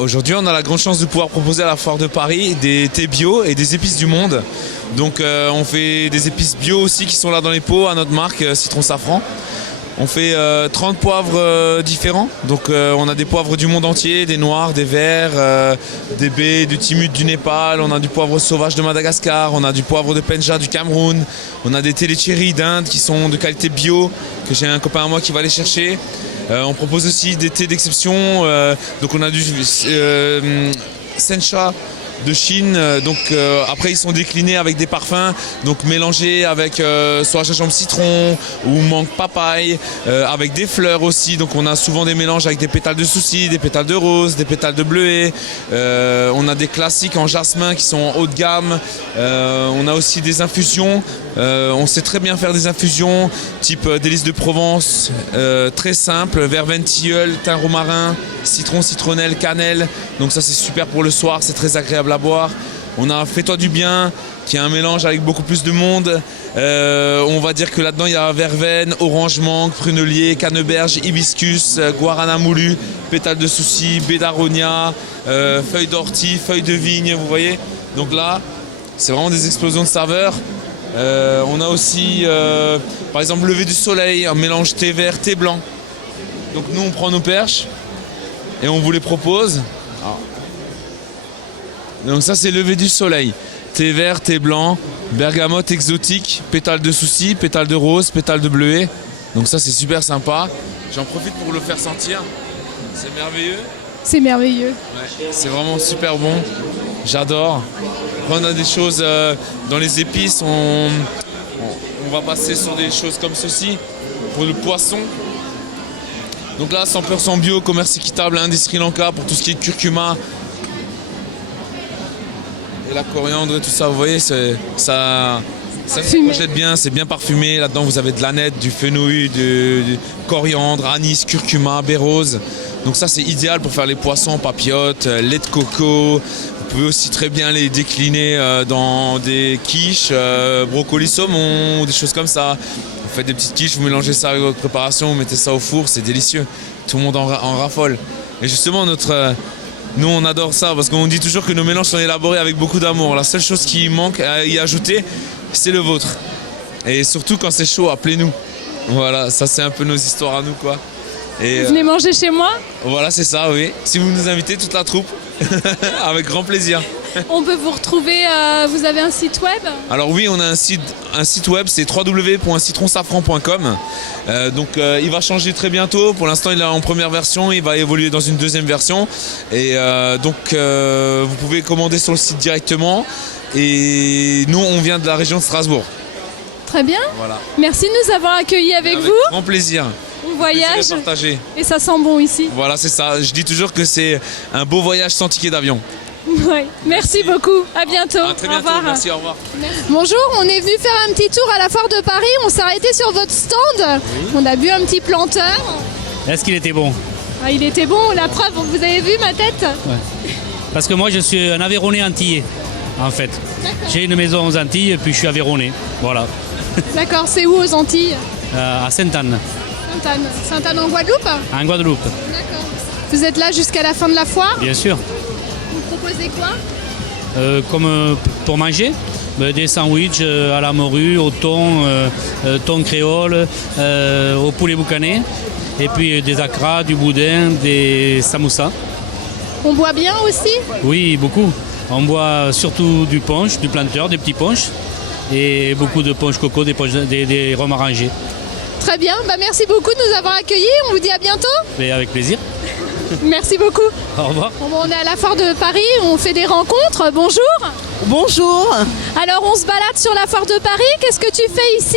Aujourd'hui, on a la grande chance de pouvoir proposer à la Foire de Paris des thés bio et des épices du monde. Donc on fait des épices bio aussi qui sont là dans les pots à notre marque Citron Safran. On fait 30 poivres différents. Donc on a des poivres du monde entier, des noirs, des verts, des baies, du timut du Népal, on a du poivre sauvage de Madagascar, on a du poivre de Penja du Cameroun, on a des télécherries d'Inde qui sont de qualité bio, que j'ai un copain à moi qui va aller chercher. On propose aussi des thés d'exception, donc on a du sencha de Chine, après ils sont déclinés avec des parfums, donc mélangés avec soit gingembre citron ou menthe papaye, avec des fleurs aussi, donc on a souvent des mélanges avec des pétales de souci, des pétales de rose, des pétales de bleuet, on a des classiques en jasmin qui sont haut de gamme, on a aussi des infusions, on sait très bien faire des infusions type délices de Provence, très simple, verveine tilleul, thym romarin, citron, citronnelle, cannelle, donc ça c'est super pour le soir, c'est très agréable à boire. On a Fais-toi du bien qui est un mélange avec beaucoup plus de monde. On va dire que là-dedans il y a verveine, orange mangue, prunelier, canneberge, hibiscus, guarana moulu, pétales de souci, baie d'aronia, feuilles d'ortie, feuilles de vigne, vous voyez. Donc là, c'est vraiment des explosions de saveurs. On a aussi par exemple lever du soleil, un mélange thé vert, thé blanc. Donc nous on prend nos perches et on vous les propose. Donc ça c'est lever du soleil, thé vert, thé blanc, bergamote exotique, pétales de souci, pétales de rose, pétales de bleuet. Donc ça c'est super sympa. J'en profite pour le faire sentir. C'est merveilleux. C'est merveilleux. Ouais, c'est vraiment super bon. J'adore. Après, on a des choses dans les épices. On va passer sur des choses comme ceci pour le poisson. Donc là 100% bio, commerce équitable, Inde et Sri Lanka pour tout ce qui est curcuma. Et la coriandre et tout ça, vous voyez, ça se projette bien, c'est bien parfumé. Là-dedans, vous avez de l'aneth, du fenouil, du coriandre, anis, curcuma, baie rose. Donc ça, c'est idéal pour faire les poissons, papillotes, lait de coco. Vous pouvez aussi très bien les décliner dans des quiches, brocoli saumon, des choses comme ça. Vous faites des petites quiches, vous mélangez ça avec votre préparation, vous mettez ça au four, c'est délicieux. Tout le monde en raffole. Et justement, nous on adore ça parce qu'on dit toujours que nos mélanges sont élaborés avec beaucoup d'amour. La seule chose qui manque à y ajouter, c'est le vôtre. Et surtout quand c'est chaud, appelez-nous. Voilà, ça c'est un peu nos histoires à nous quoi. Et, venez manger chez moi. Voilà, c'est ça, oui. Si vous nous invitez, toute la troupe, avec grand plaisir. On peut vous retrouver, vous avez un site web? Alors oui, on a un site web, c'est www.citronsafran.com. Il va changer très bientôt. Pour l'instant, il est en première version, il va évoluer dans une deuxième version. Et vous pouvez commander sur le site directement. Et nous, on vient de la région de Strasbourg. Très bien. Voilà. Merci de nous avoir accueillis avec vous. Grand plaisir. On voyage et ça sent bon ici. Voilà, c'est ça. Je dis toujours que c'est un beau voyage sans ticket d'avion. Ouais. Merci beaucoup. À bientôt. À très bientôt. Au revoir. Merci, au revoir. Merci. Bonjour, on est venu faire un petit tour à la Foire de Paris. On s'est arrêté sur votre stand. Oui. On a bu un petit planteur. Est-ce qu'il était bon? Il était bon, la preuve. Vous avez vu ma tête? Ouais. Parce que moi, je suis un Aveyronnais antillais, en fait. J'ai une maison aux Antilles et puis je suis Aveyronnais. Voilà. D'accord, c'est où aux Antilles? À Sainte-Anne. Sainte-Anne. Sainte-Anne en Guadeloupe? En Guadeloupe. D'accord. Vous êtes là jusqu'à la fin de la foire? Bien sûr. Vous proposez quoi? Comme pour manger, des sandwichs à la morue, au thon, thon créole, au poulet boucané, et puis des acras, du boudin, des samoussas. On boit bien aussi? Oui, beaucoup. On boit surtout du punch, du planteur, des petits punchs, et beaucoup de punch coco, des rhums arrangés. Très bien, merci beaucoup de nous avoir accueillis. On vous dit à bientôt. Et avec plaisir. Merci beaucoup. Au revoir. On est à la Foire de Paris, on fait des rencontres. Bonjour. Bonjour. Alors on se balade sur la Foire de Paris. Qu'est-ce que tu fais ici?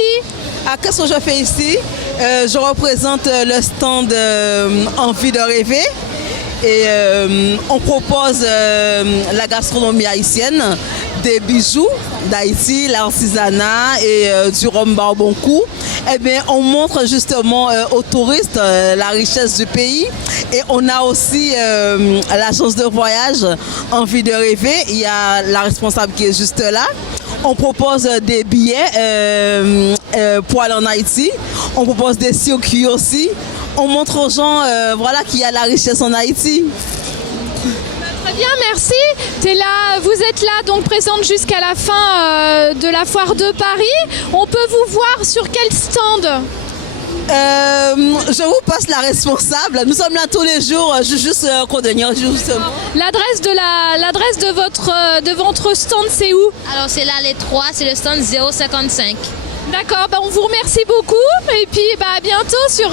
qu'est-ce que je fais ici? Je représente le stand Envie de rêver. Et on propose la gastronomie haïtienne, des bijoux d'Haïti, l'artisanat et du rhum Barboncourt. Eh bien, on montre justement aux touristes la richesse du pays. Et on a aussi l'agence de voyage Envie de rêver. Il y a la responsable qui est juste là. On propose des billets pour aller en Haïti. On propose des circuits aussi. On montre aux gens voilà, qu'il y a la richesse en Haïti. Très bien, merci. Vous êtes là, donc présente jusqu'à la fin de la foire de Paris. On peut vous voir sur quel stand? Je vous passe la responsable. Nous sommes là tous les jours, juste Codeignan, justement. L'adresse de votre stand, c'est où? Alors c'est l'allée 3, c'est le stand 055. D'accord, on vous remercie beaucoup et puis à bientôt sur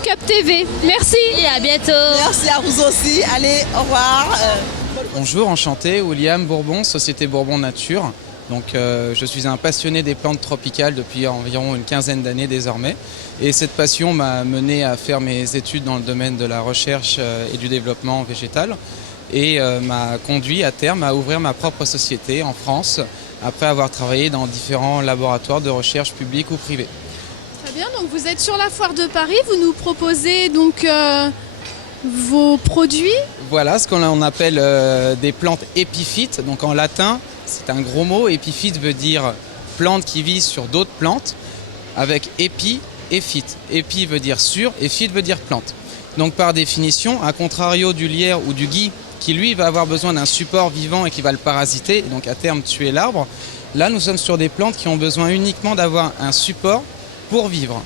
Cup TV. Merci. Et à bientôt. Merci à vous aussi. Allez, au revoir. Bonjour, enchanté, William Bourbon, Société Bourbon Nature. Donc, je suis un passionné des plantes tropicales depuis environ une quinzaine d'années désormais. Et cette passion m'a mené à faire mes études dans le domaine de la recherche et du développement végétal et m'a conduit à terme à ouvrir ma propre société en France après avoir travaillé dans différents laboratoires de recherche publics ou privés. Très bien, donc vous êtes sur la foire de Paris, vous nous proposez donc vos produits. Voilà ce qu'on appelle des plantes épiphytes. Donc en latin, c'est un gros mot. Épiphyte veut dire plante qui vit sur d'autres plantes, avec épi et phyte. Épi veut dire sur et phyte veut dire plante. Donc par définition, à contrario du lierre ou du gui, qui lui va avoir besoin d'un support vivant et qui va le parasiter, et donc à terme tuer l'arbre, là nous sommes sur des plantes qui ont besoin uniquement d'avoir un support pour vivre.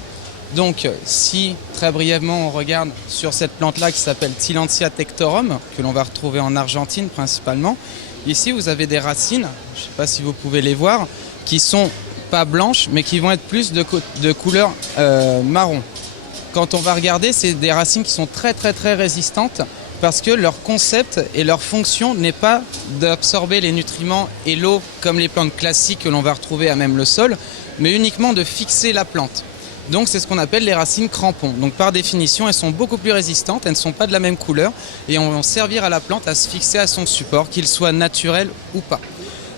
Donc si très brièvement on regarde sur cette plante-là qui s'appelle Tillandsia tectorum, que l'on va retrouver en Argentine principalement, ici vous avez des racines, je ne sais pas si vous pouvez les voir, qui sont pas blanches mais qui vont être plus de couleur marron. Quand on va regarder, c'est des racines qui sont très résistantes parce que leur concept et leur fonction n'est pas d'absorber les nutriments et l'eau comme les plantes classiques que l'on va retrouver à même le sol, mais uniquement de fixer la plante. Donc c'est ce qu'on appelle les racines crampons. Donc par définition, elles sont beaucoup plus résistantes, elles ne sont pas de la même couleur et vont servir à la plante à se fixer à son support, qu'il soit naturel ou pas.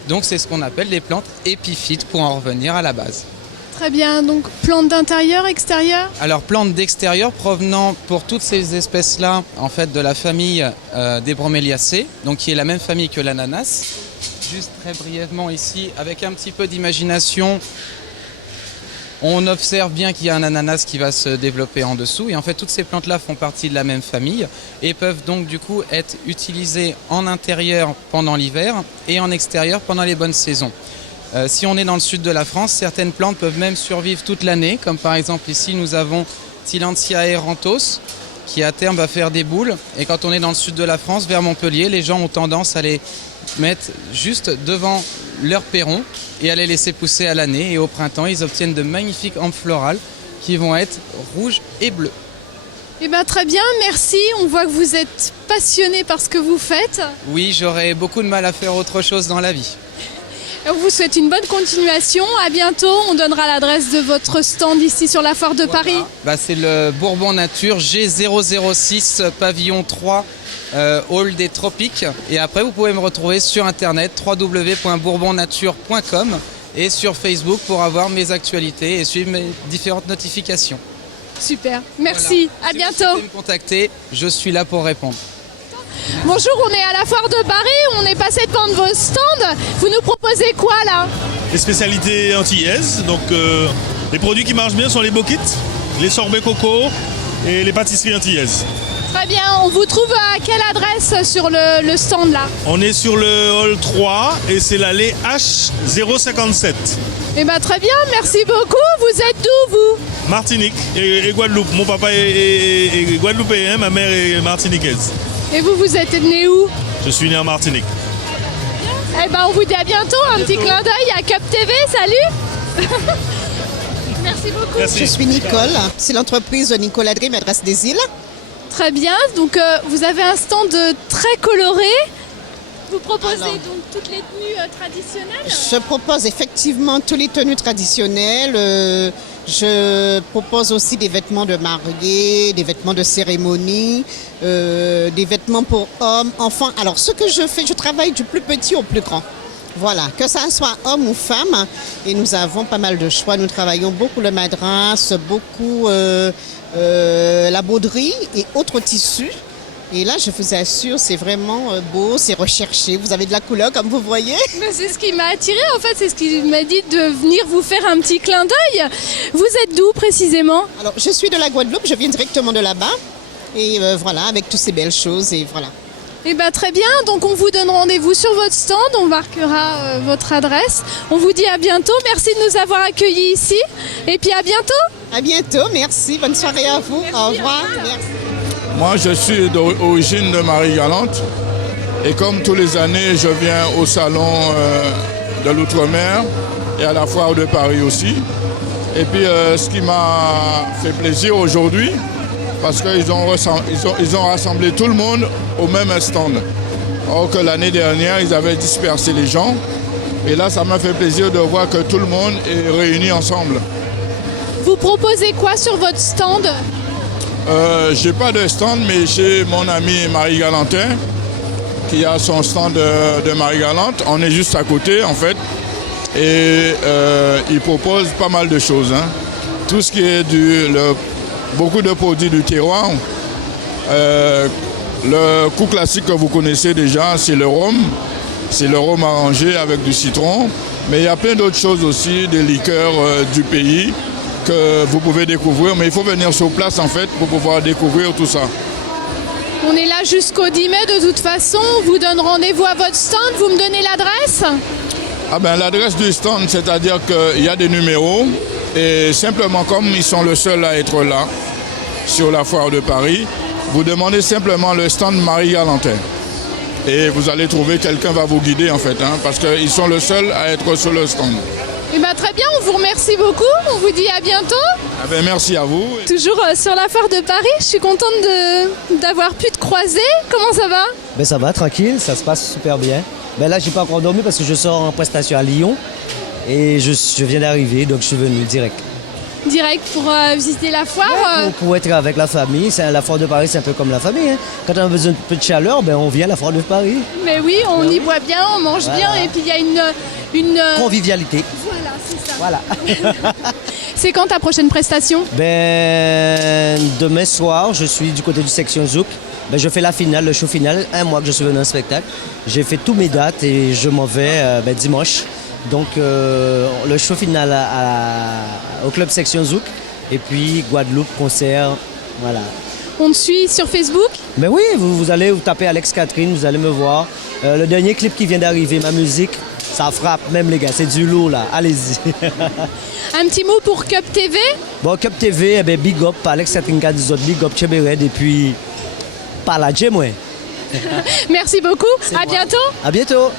Donc c'est ce qu'on appelle les plantes épiphytes pour en revenir à la base. Très bien, donc plantes d'intérieur, extérieur? Alors plantes d'extérieur provenant pour toutes ces espèces-là en fait de la famille des Broméliaceae, donc qui est la même famille que l'ananas. Juste très brièvement ici, avec un petit peu d'imagination, on observe bien qu'il y a un ananas qui va se développer en dessous et en fait toutes ces plantes-là font partie de la même famille et peuvent donc du coup être utilisées en intérieur pendant l'hiver et en extérieur pendant les bonnes saisons. Si on est dans le sud de la France, certaines plantes peuvent même survivre toute l'année, comme par exemple ici nous avons Tillandsia eranthos qui à terme va faire des boules et quand on est dans le sud de la France, vers Montpellier, les gens ont tendance à les mettre juste devant leur perron et à les laisser pousser à l'année et au printemps ils obtiennent de magnifiques hampes florales qui vont être rouges et bleues. Eh bien très bien, merci, on voit que vous êtes passionné par ce que vous faites. Oui, j'aurais beaucoup de mal à faire autre chose dans la vie. On vous souhaite une bonne continuation, à bientôt, on donnera l'adresse de votre stand ici sur la foire de Paris. C'est le Bourbon Nature G006 pavillon 3 Hall des Tropiques et après vous pouvez me retrouver sur internet www.bourbonnature.com et sur Facebook pour avoir mes actualités et suivre mes différentes notifications. Super, merci, voilà. À bientôt. Si vous souhaitez me contacter, je suis là pour répondre. Bonjour, on est à la foire de Paris, on est passé devant vos stands. Vous nous proposez quoi là? Les spécialités antillaises, donc les produits qui marchent bien sont les boquettes, les sorbets coco et les pâtisseries antillaises. Très bien, on vous trouve à quelle adresse sur le stand là? On est sur le hall 3 et c'est l'allée H057. Eh bien très bien, merci beaucoup. Vous êtes d'où vous? Martinique et Guadeloupe. Mon papa est guadeloupéen, ma mère est martiniquaise. Et vous êtes né où? Je suis né en Martinique. Eh ben on vous dit à bientôt, un petit clin d'œil à Cup TV, salut. Merci beaucoup. Merci. Je suis Nicole, c'est l'entreprise Nicolas Dré, maîtresse des îles. Très bien, donc vous avez un stand très coloré. Vous proposez donc toutes les tenues traditionnelles? Je propose effectivement toutes les tenues traditionnelles. Je propose aussi des vêtements de mariée, des vêtements de cérémonie, des vêtements pour hommes, enfants. Alors, ce que je fais, je travaille du plus petit au plus grand. Voilà, que ça soit homme ou femme. Et nous avons pas mal de choix. Nous travaillons beaucoup le madras, beaucoup la broderie et autres tissus. Et là, je vous assure, c'est vraiment beau, c'est recherché. Vous avez de la couleur, comme vous voyez. Mais c'est ce qui m'a attiré en fait, c'est ce qui m'a dit de venir vous faire un petit clin d'œil. Vous êtes d'où précisément? Alors, je suis de la Guadeloupe, je viens directement de là-bas. Et voilà, avec toutes ces belles choses, et voilà. Eh bien très bien, donc on vous donne rendez-vous sur votre stand, on marquera votre adresse. On vous dit à bientôt, merci de nous avoir accueillis ici. Et puis à bientôt. À bientôt, merci, bonne soirée à vous. Au revoir. Merci. Moi, je suis d'origine de Marie-Galante et comme tous les années, je viens au salon de l'Outre-mer et à la foire de Paris aussi. Et puis, ce qui m'a fait plaisir aujourd'hui, parce qu'ils ont rassemblé tout le monde au même stand. Or que l'année dernière, ils avaient dispersé les gens. Et là, ça m'a fait plaisir de voir que tout le monde est réuni ensemble. Vous proposez quoi sur votre stand? J'ai pas de stand, mais j'ai mon ami Marie-Galantin qui a son stand de Marie-Galante. On est juste à côté en fait. Et il propose pas mal de choses. Hein. Tout ce qui est beaucoup de produits du terroir. Le coup classique que vous connaissez déjà, c'est le rhum. C'est le rhum arrangé avec du citron. Mais il y a plein d'autres choses aussi, des liqueurs du pays que vous pouvez découvrir. Mais il faut venir sur place en fait pour pouvoir découvrir tout ça. On est là jusqu'au 10 mai de toute façon. On vous donne rendez-vous à votre stand. Vous me donnez l'adresse? L'adresse du stand, c'est-à-dire qu'il y a des numéros. Et simplement, comme ils sont le seul à être là, sur la foire de Paris, vous demandez simplement le stand Marie-Galantin. Et vous allez trouver, quelqu'un va vous guider en fait, hein, parce qu'ils sont le seul à être sur le stand. Eh bien, très bien, on vous remercie beaucoup. On vous dit à bientôt. Merci à vous. Toujours sur la foire de Paris, je suis contente d'avoir pu te croiser. Comment ça va? Ça va, tranquille, ça se passe super bien. Là, je n'ai pas encore dormi parce que je sors en prestation à Lyon et je viens d'arriver, donc je suis venu direct. Direct pour visiter la foire pour être avec la famille. La foire de Paris, c'est un peu comme la famille. Hein. Quand on a besoin de peu de chaleur, on vient à la foire de Paris. Mais oui, on y boit bien, on mange bien et puis il y a une convivialité. Voilà, c'est ça. Voilà. C'est quand ta prochaine prestation? Demain soir, je suis du côté du section Zouk. Je fais la finale, le show final, un mois que je suis venu en spectacle. J'ai fait tous mes dates et je m'en vais dimanche. Donc le show final au club section Zouk et puis Guadeloupe concert, voilà. On te suit sur Facebook? Oui, vous allez vous taper Alex Catherine, vous allez me voir. Le dernier clip qui vient d'arriver, ma musique, ça frappe même les gars, c'est du lourd là, allez-y. Un petit mot pour Cup TV? Cup TV, big up Alex Catherine, big up Chebered et puis par la moi. Merci beaucoup, à bientôt. À bientôt.